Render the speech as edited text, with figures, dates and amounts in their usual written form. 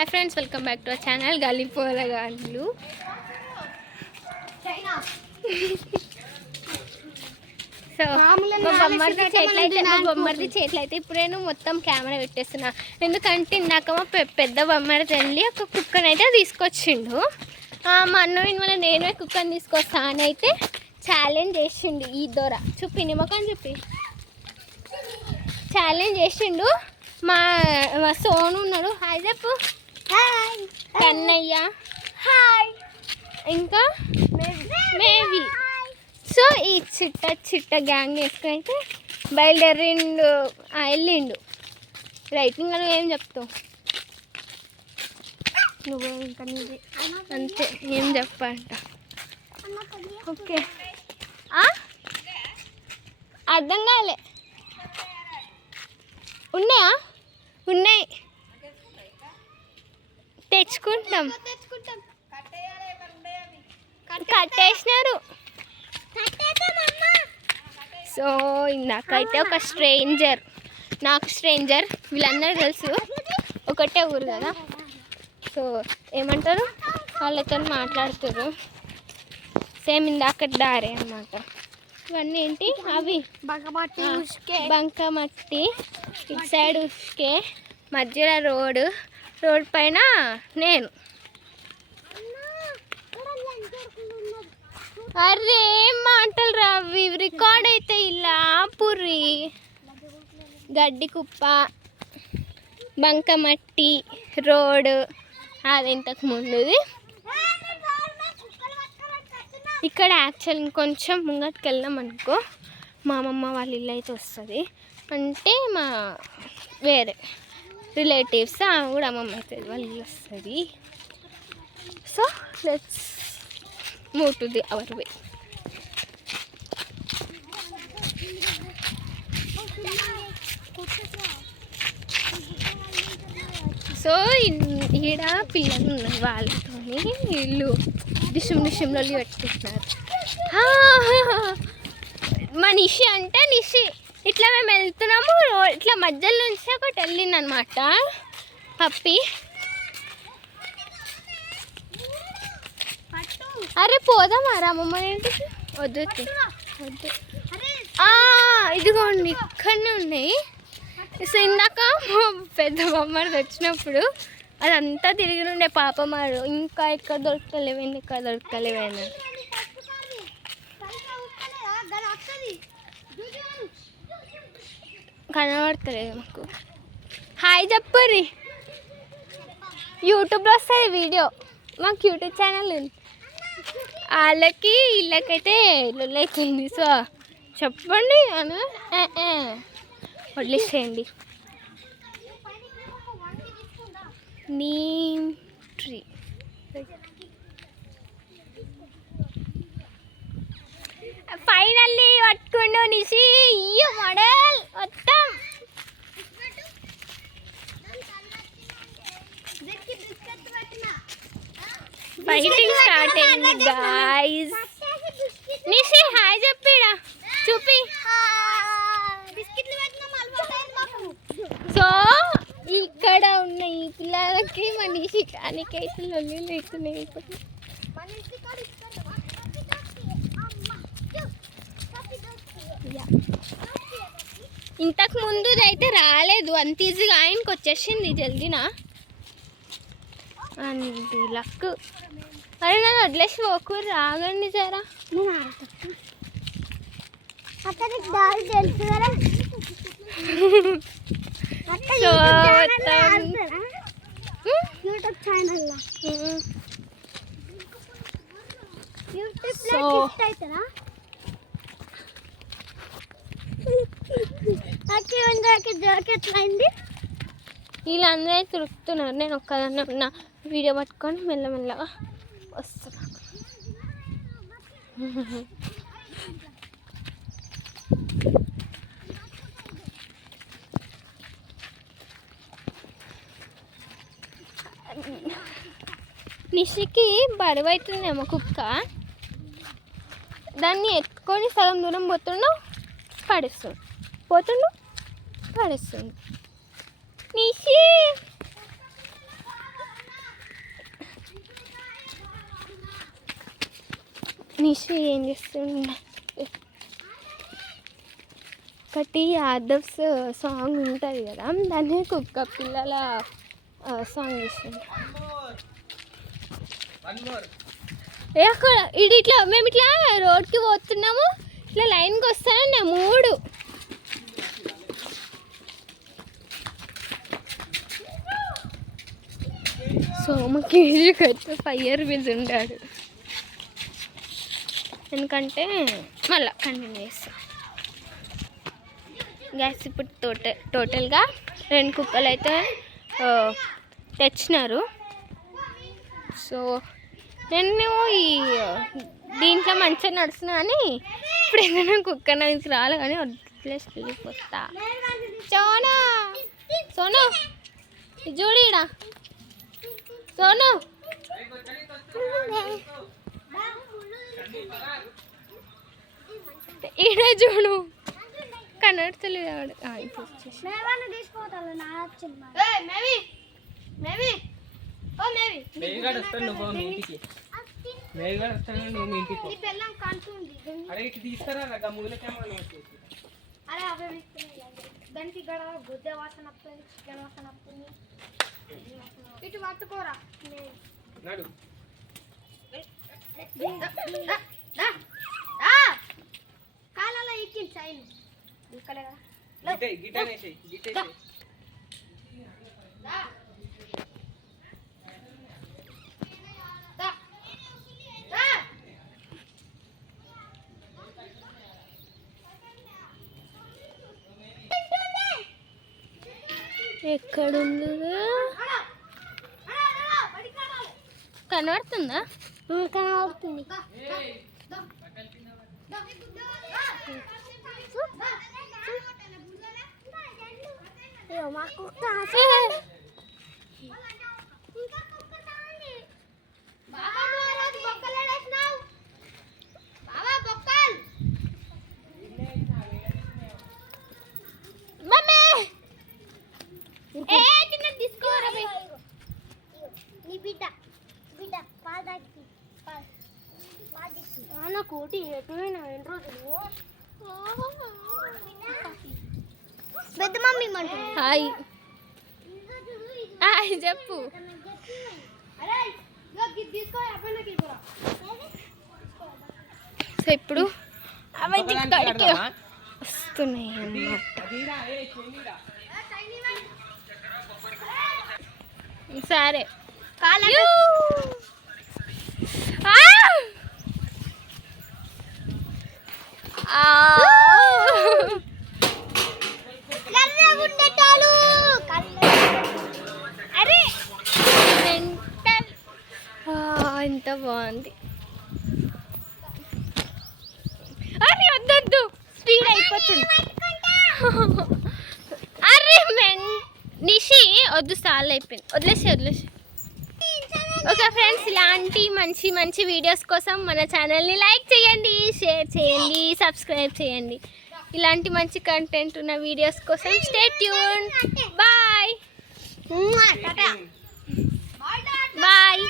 Hi friends, welcome back to our channel గల్లిపోరగాళ్ళు. So బొమ్మర్ది చేతులు అయితే ఇప్పుడు నేను మొత్తం కెమెరా పెట్టేస్తున్నా. ఎందుకంటే ఇందాక మా పెద్ద బొమ్మడి తల్లి ఒక కుక్కని అయితే తీసుకొచ్చిండు. మా అన్న వల్ల నేనే కుక్కని తీసుకొస్తా అని అయితే ఛాలెంజ్ చేసిండు. ఈ దొర చూపి నిమ్మకం చూపి ఛాలెంజ్ చేసిండు. మా సోను ఉన్నాడు, హాయ్ చెప్పు. Hi Kannayya, hi. ఇంకా మేబీ. సో ఈ చిట్ట గ్యాంగ్ వేసుకుని అయితే బయలుదేరిండు, వెళ్ళిండు. రైటింగ్ అని ఏం చెప్తావు నువ్వు? ఇంకా నీది అంతే, ఏం చెప్పంట. ఓకే, అర్థం కాలే. ఉన్నాయా? ఉన్నాయి, తెచ్చుకుంటాం. కట్టేసినారు. సో ఇందాకైతే ఒక స్ట్రేంజర్, నాకు స్ట్రేంజర్, వీళ్ళందరూ తెలుసు, ఒకటే ఊరు కదా. సో ఏమంటారు, వాళ్ళతో మాట్లాడుతారు. సేమ్ ఇందాక దారే అన్నమాట. ఇవన్నీ ఏంటి అవి? బంకమట్టి, ఇటు సైడ్ ఉసుకే, మధ్యలో రోడ్ పైన నేను. అరే ఏం మాటలు రావి, రికార్డ్ అయితే ఇలా పురి. గడ్డి కుప్ప, బంకమట్టి, రోడ్, అది ఇంతకు ముందుది. ఇక్కడ యాక్చువల్ ఇంకొంచెం ముంగటికి వెళ్ళాం అనుకో మా అమ్మమ్మ వాళ్ళ ఇల్లు అయితే వస్తుంది. అంటే మా వేరే రిలేటివ్స్ కూడా అమ్మమ్మ అవుతుంది, వాళ్ళ ఇల్లు వస్తుంది. So let's move to the our way. So ఈడ పిల్లలు ఉన్నారు, వాళ్ళతోని ఇల్లు డిషంలో పెట్టుకుంటున్నారు. మా నిషి అంటే నిషి ఇట్లా మేము వెళ్తున్నాము, ఇట్లా మధ్యలో నుంచి ఒకటి వెళ్ళింది అనమాట పప్పి. అరే పోదామా రామమ్మ ఇంటికి? వద్దు వద్దు, ఇదిగోండి ఇక్కడనే ఉన్నాయి. సో ఇందాక పెద్ద బొమ్మలు వచ్చినప్పుడు అదంతా తిరిగి ఉండే పాపమారు, ఇంకా ఎక్కడ దొరకలేవేంది, ఇక్కడ దొరకలేవేంది కనబడతలేదు మాకు. హాయ్ చెప్పరి, యూట్యూబ్లో వస్తుంది వీడియో, మాకు యూట్యూబ్ ఛానల్ ఉంది. వాళ్ళకి వీళ్ళకైతే లొల్లైతుంది. సో చెప్పండి అని వదిలేసేయండి. నీమ్ ట్రీ ఫైనల్లీ పట్టుకుండు నిషి. ఈ మోడల్ మొత్తం ఫైటింగ్ స్టార్ట్ అయింది గాయ్స్. నిషి హాయ్ చెప్పిడా చూపి. సో ఇక్కడ ఉన్న ఈ పిల్లలకి మా నిషి కానికైతే లొల్లీలు అవుతున్నాయి. ఇంతకు ముందు అయితే రాలేదు, అంత ఈజీగా ఆయనకి వచ్చేసింది జల్దీనా. అంది లక్. అరే నన్ను వదిలేసి పోకూరు, రాగండి జరా. వీళ్ళందరూ అయితే తిరుగుతున్నారు, నేను ఒక్కదాన్ని ఉన్న. వీడియో పట్టుకొని మెల్లమెల్లగా వస్తున్నాను. నిషికి బరువు అవుతుందేమో కుక్క, దాన్ని ఎత్తుకొని సగం దూరం పోతుండు, పడేస్తుంది. నిషి నిషి ఏం చేస్తున్నా ఒకటి యాదవ్స్ సాంగ్ ఉంటుంది కదా, దాన్ని కుక్క పిల్లల సాంగ్ చేస్తుంది. అక్కడ ఇట్లా మేము ఇట్లా రోడ్కి పోతున్నాము, ఇట్లా లైన్కి వస్తానన్నా 3 సోమకేజీకి అయితే 5 రూపీస్ ఉంటాడు. ఎందుకంటే మళ్ళీ కంటిన్యూ చేస్తాం. గ్యాస్ ఇప్పుడు టోటల్గా 2 కుక్కలు అయితే తెచ్చినారు. సో నేను ఈ దీంట్లో మంచిగా నడుస్తున్నా అని ఇప్పుడు ఏదైనా కుక్క నాకు రాలే కానీ ప్లేస్ వెళ్ళిపోతా. సోను సోను చూడీడా సోను ఈడ చూడు కనడతలేదు. దానికి గడ గుద్ద వాసన వస్తుంది, చికెన్ వాసన వస్తుంది. ఇటు పట్టుకోరా కాలలో ఎక్కింది సైన్ కదా. ఎక్కడుంది కనబడుతుందా? కనబడుతుంది. కోటి ఎటువైనా 2 రోజులు పెద్ద మమ్మీ హాయ్ హాయ్ చెప్పు. సో ఇప్పుడు అవైతే ఇక్కడికి వస్తున్నాయి అన్నమాట. సరే అరే ఎంత బాగుంది. అరే వద్దొద్దు స్పీడ్ అయిపోతుంది. అరే నిషి వద్దు సాల్ అయిపోయింది, వదిలేసి. ఓకే ఫ్రెండ్స్, ఇలాంటి మంచి మంచి వీడియోస్ కోసం మన ఛానల్ని లైక్ చేయండి, షేర్ చేయండి, సబ్స్క్రైబ్ చేయండి. ఇలాంటి మంచి కంటెంట్ ఉన్న వీడియోస్ కోసం స్టే ట్యూన్. Bye bye.